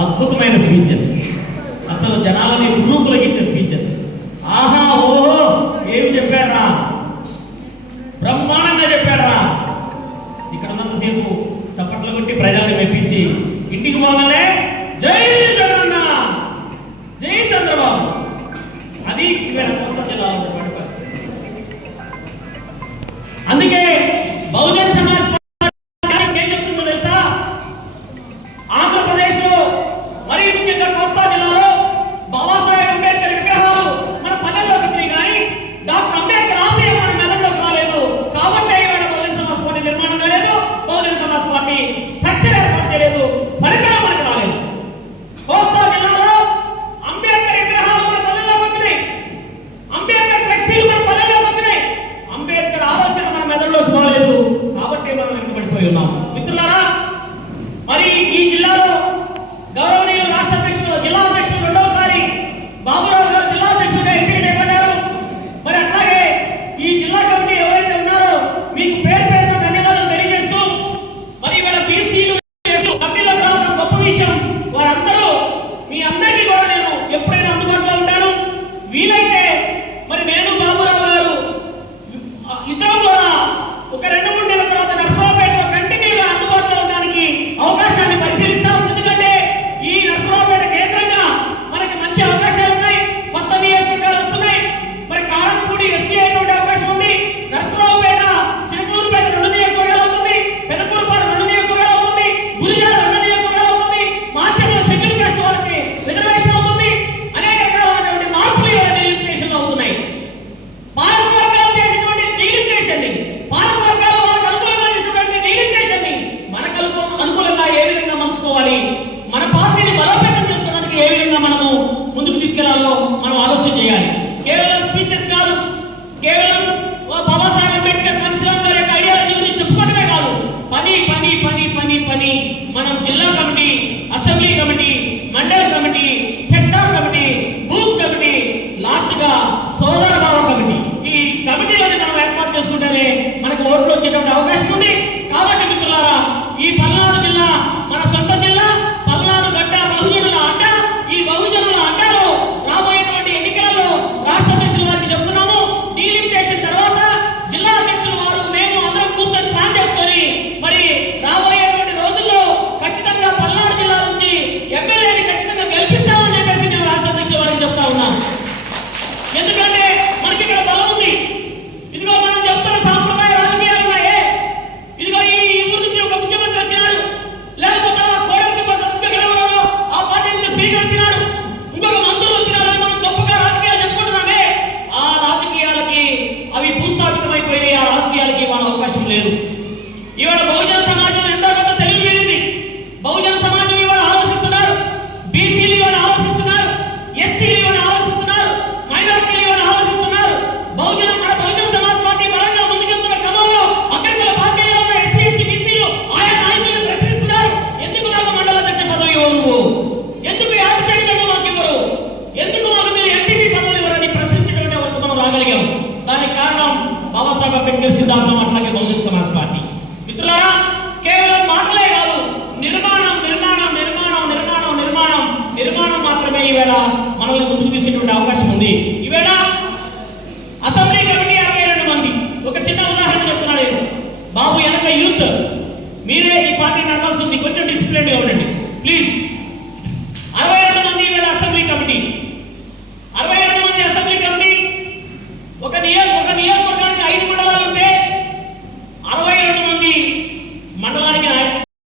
అద్భుతమైన స్పీచెస్, అసలు జనాలని ఉర్రూతులకిచ్చే స్పీచెస్. ఆహా ఓహో ఏం చెప్పారా, బ్రహ్మాండంగా చెప్పారా. ఇక్కడ ఉన్నంతసేపు చప్పట్లు కొట్టి ప్రజల్ని మెప్పించి ఇంటికి పోగానే జై జగనన్న, జై చంద్రబాబు, అది ఇవాళ కోస్తా జిల్లాలో ఉన్నటువంటి పరిస్థితి. అందుకే బహుజన సమాజ్ పార్టీ ఏం చెప్తుందో తెలుసా, ఆంధ్రప్రదేశ్ లో మరీ ముఖ్యంగా కోస్తా జిల్లాలో బాబాసాహెబ్ అంబేద్కర్ విగ్రహాలు మన పల్లెల్లోకి వచ్చినాయి, కానీ డాక్టర్ అంబేద్కర్ ఆశయం మన మెదడులోకి రాలేదు. కాబట్టి ఇవాళ బహుజన సమాజ్ పార్టీ నిర్మాణం కాలేదు, బహుజన సమాజ్ పార్టీ స్ట్రక్చర్ ఏర్పాటు చేయలేదు, ఫలితాలు మనకు రాలేదు. కోస్తా జిల్లాలో అంబేద్కర్ విగ్రహాలు మన పల్లెల్లోకి వచ్చినాయి, అంబేద్కర్ ఫ్లెక్సీలు మన పల్లెల్లోకి వచ్చినాయి, అంబేద్కర్ ఆలోచన మన మెదడులోకి రాలేదు. కాబట్టి మనం వెనుకబడిపోయి ఉన్నాం. మిత్రులారా, మరి ఈ జిల్లాలో గౌరవనీయులు రాష్ట్ర అధ్యక్షులు, జిల్లా అధ్యక్షులు రెండవసారి బాబురావు గారు జిల్లా అధ్యక్షులుగా ఎంపిక చేయబడ్డారు. మరి అట్లాగే ఈ జిల్లా కమిటీ ఎవరైతే ఉన్నారో మీకు పేరు పేరున ధన్యవాదాలు తెలియజేస్తూ, మరి ఇవాళ బీసీలు కమిటీలో రావడం గొప్ప విషయం. వారందరూ మీ అందరికీ కూడా నేను ఎప్పుడైనా అందుబాటులో ఉంటాను. వీలైతే మరి నేను బాబురావు గారు ఇద్దరం కూడా ఒక 2-3 నెలల తర్వాత నర్సరావుపేటలో కంటిన్యూగా అందుబాటులో ఉండడానికి అవకాశాన్ని పరిశీలిస్తాం. ఎందుకంటే ఈ నర్సరావుపేట కేంద్రంగా మనకి మంచి అవకాశాలు ఉన్నాయి, కొత్త నియోజకవర్గాలు వస్తున్నాయి. మరి కారంపూడి ఎస్సీ అయినటువంటి అవకాశం ఉంది, నర్సరావుపేట చిలుకూరుపేట 2 నియోజకవర్గాలు అవుతుంది, పెదకూరుపాడు 2 నియోజకవర్గాలు అవుతుంది, గురిజాల 2 నియోజకవర్గాలు అవుతుంది, మార్చర్ల షెడ్యూల్ కాస్ట్ వాళ్ళకి రిజర్వేషన్ అవుతుంది. అనేక రకాలైనటువంటి మార్పులు డీలిమిటేషన్లో అవుతున్నాయి. పాలక వర్గాలు చేసినటువంటి డీలిమిటేషన్ ని, పాలక వర్గాలు వాళ్ళకి అనుకూలంగా చేసినటువంటి డీలిమిటేషన్ ని మనకు అనుకూలంగా ఏ విధంగా మంచుకోవాలి, మన పార్టీని బలోపేతం చేసుకోవడానికి ఏ విధంగా మనము ముందుకు తీసుకెళ్లాలో మనం ఆలోచన చేయాలి. కేవలం స్పీచెస్ కాదు, కేవలం బాబాసాహెబ్ అంబేద్కర్ కాన్స్టిట్యూషన్ గారి యొక్క ఐడియాలజీ గురించి చెప్పుకోవడమే కాదు, పని పని పని పని పని. మనం జిల్లా కమిటీ